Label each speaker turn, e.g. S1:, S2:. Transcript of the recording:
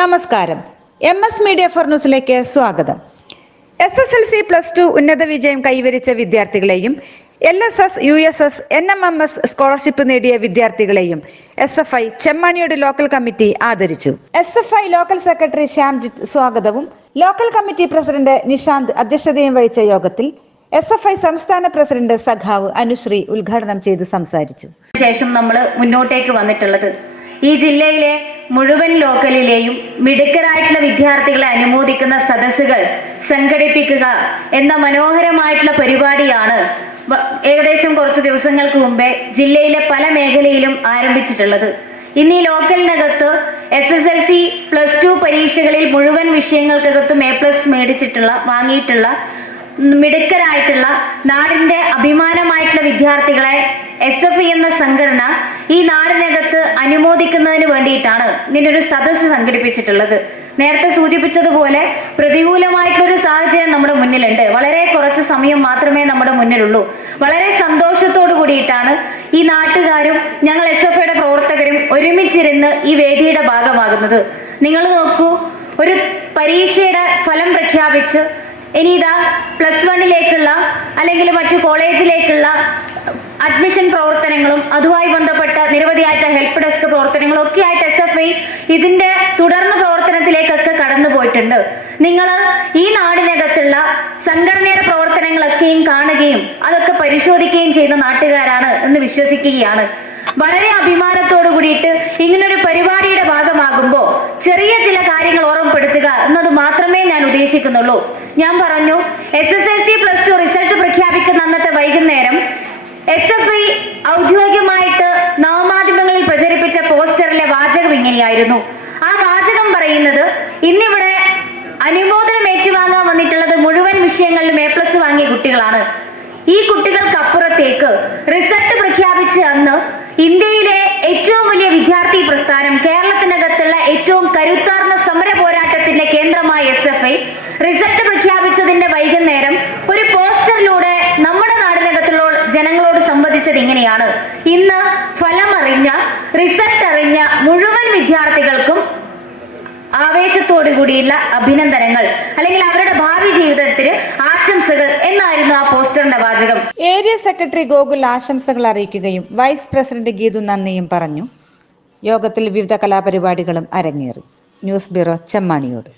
S1: നമസ്കാരം. M S media for ന്യൂസിലേക്ക് സ്വാഗതം. S S L C plus two ഉന്നത വിജയം കൈവരിച്ച വിദ്യാർത്ഥികളെയും L S S U S S N M M S scholarship നേടിയ വിദ്യാർത്ഥികളെയും എസ് എഫ് ഐ ചെമ്മാണിയുടെ ലോക്കൽ കമ്മിറ്റി ആദരിച്ചു. S F I local secretary Shyamjith സ്വാഗതവും. ലോക്കൽ കമ്മിറ്റി പ്രസിഡന്റ് നിഷാന്ത് അധ്യക്ഷതയും വഹിച്ച യോഗത്തിൽ എസ് എഫ് ഐ സംസ്ഥാന പ്രസിഡന്റ് സഖാവ് അനുശ്രീ ഉദ്ഘാടനം ചെയ്തു സംസാരിച്ചു.
S2: ശേഷം നമ്മൾ മുന്നോട്ടേക്ക് വന്നിട്ടുള്ളത് ഈ ജില്ലയിലെ മുഴുവൻ ലോക്കലിലെയും മിടുക്കരായിട്ടുള്ള വിദ്യാർത്ഥികളെ അനുമോദിക്കുന്ന സദസ്സുകൾ സംഘടിപ്പിക്കുക എന്ന മനോഹരമായിട്ടുള്ള പരിപാടിയാണ് ഏകദേശം കുറച്ച് ദിവസങ്ങൾക്ക് മുമ്പേ ജില്ലയിലെ പല മേഖലയിലും ആരംഭിച്ചിട്ടുള്ളത്. ഇന്ന് ഈ ലോക്കലിനകത്ത് S S L C plus two പരീക്ഷകളിൽ മുഴുവൻ വിഷയങ്ങൾക്കകത്തും എ പ്ലസ് മേടിച്ചിട്ടുള്ള വാങ്ങിയിട്ടുള്ള മിടുക്കരായിട്ടുള്ള നാടിന്റെ അഭിമാനമായിട്ടുള്ള വിദ്യാർത്ഥികളെ എസ് എഫ് ഐ എന്ന സംഘടന ഈ നാടിനകത്ത് അനുമോദിക്കുന്നതിന് വേണ്ടിയിട്ടാണ് ഇങ്ങനൊരു സദസ്സ് സംഘടിപ്പിച്ചിട്ടുള്ളത്. നേരത്തെ സൂചിപ്പിച്ചതുപോലെ പ്രതികൂലമായിട്ടുള്ള ഒരു സാഹചര്യം നമ്മുടെ മുന്നിലുണ്ട്. വളരെ കുറച്ച് സമയം മാത്രമേ നമ്മുടെ മുന്നിലുള്ളൂ. വളരെ സന്തോഷത്തോടു കൂടിയിട്ടാണ് ഈ നാട്ടുകാരും ഞങ്ങൾ എസ് എഫ് ഐയുടെ പ്രവർത്തകരും ഒരുമിച്ചിരുന്ന് ഈ വേദിയുടെ ഭാഗമാകുന്നത്. നിങ്ങൾ നോക്കൂ ഒരു പരീക്ഷയുടെ ഫലം പ്രഖ്യാപിച്ച് ഇനി ഇതാ പ്ലസ് വണ്ണിലേക്കുള്ള അല്ലെങ്കിൽ മറ്റു കോളേജിലേക്കുള്ള അഡ്മിഷൻ പ്രവർത്തനങ്ങളും അതുമായി ബന്ധപ്പെട്ട നിരവധിയായിട്ട് ഹെൽപ്പ് ഡെസ്ക് പ്രവർത്തനങ്ങളും ഒക്കെ ആയിട്ട് എസ് എഫ് ഐ ഇതിന്റെ തുടർന്ന് പ്രവർത്തനത്തിലേക്കൊക്കെ കടന്നു പോയിട്ടുണ്ട്. നിങ്ങൾ ഈ നാടിനകത്തുള്ള സംഘടനയുടെ പ്രവർത്തനങ്ങളൊക്കെയും കാണുകയും അതൊക്കെ പരിശോധിക്കുകയും ചെയ്യുന്ന നാട്ടുകാരാണ് എന്ന് വിശ്വസിക്കുകയാണ്. വളരെ അഭിമാനത്തോടു കൂടിയിട്ട് ഇങ്ങനൊരു പരിപാടിയുടെ ഭാഗമാകുമ്പോൾ ചെറിയ ചില കാര്യങ്ങൾ ഓർമ്മപ്പെടുത്തുക എന്നത് മാത്രമേ ഞാൻ ഉദ്ദേശിക്കുന്നുള്ളൂ. ഞാൻ പറഞ്ഞു S S L C plus two result പ്രഖ്യാപിക്കുന്ന അന്നത്തെ വൈകുന്നേരം എസ് എഫ് ഐ ഔദ്യോഗികമായിട്ട് നവമാധ്യമങ്ങളിൽ പ്രചരിപ്പിച്ച പോസ്റ്ററിലെ വാചകം ഇങ്ങനെയായിരുന്നു. ആ വാചകം പറയുന്നത് ഇന്നിവിടെ അനുമോദനം ഏറ്റുവാങ്ങാൻ വന്നിട്ടുള്ളത് മുഴുവൻ വിഷയങ്ങളിലും എ പ്ലസ് വാങ്ങിയ കുട്ടികളാണ്. ഈ കുട്ടികൾക്ക് അപ്പുറത്തേക്ക് റിസൾട്ട് പ്രഖ്യാപിച്ച അന്ന് ഇന്ത്യയിലെ ഏറ്റവും വലിയ വിദ്യാർത്ഥി പ്രസ്ഥാനം കേരളത്തിനകത്തുള്ള ഏറ്റവും കരുത്താർന്ന സമര പോരാട്ടത്തിന്റെ കേന്ദ്രമായ എസ് എഫ് ഐ റിസൾട്ട് പ്രഖ്യാപിച്ചതിന്റെ വൈകുന്നേരം ഒരു പോസ്റ്ററിലൂടെ നമ്മുടെ നാടിനകത്തുള്ള ജനങ്ങളോട് സംവദിച്ചത് ഇങ്ങനെയാണ് ഇന്ന് ഫലമറിഞ്ഞ റിസൾട്ട് അറിഞ്ഞ മുഴുവൻ വിദ്യാർത്ഥികൾക്കും ആവേശത്തോടു കൂടിയുള്ള അഭിനന്ദനങ്ങൾ. അല്ലെങ്കിൽ അവരുടെ ഭാവി ജീവിതത്തിന് ആശംസകൾ എന്നായിരുന്നു ആ പോസ്റ്ററിന്റെ വാചകം.
S1: ഏരിയ സെക്രട്ടറി ഗോകുൽ ആശംസകൾ അറിയിക്കുകയും വൈസ് പ്രസിഡന്റ് ഗീതു നന്ദിയും പറഞ്ഞു. യോഗത്തിൽ വിവിധ കലാപരിപാടികളും അരങ്ങേറി. News bureau Chemmaniyode.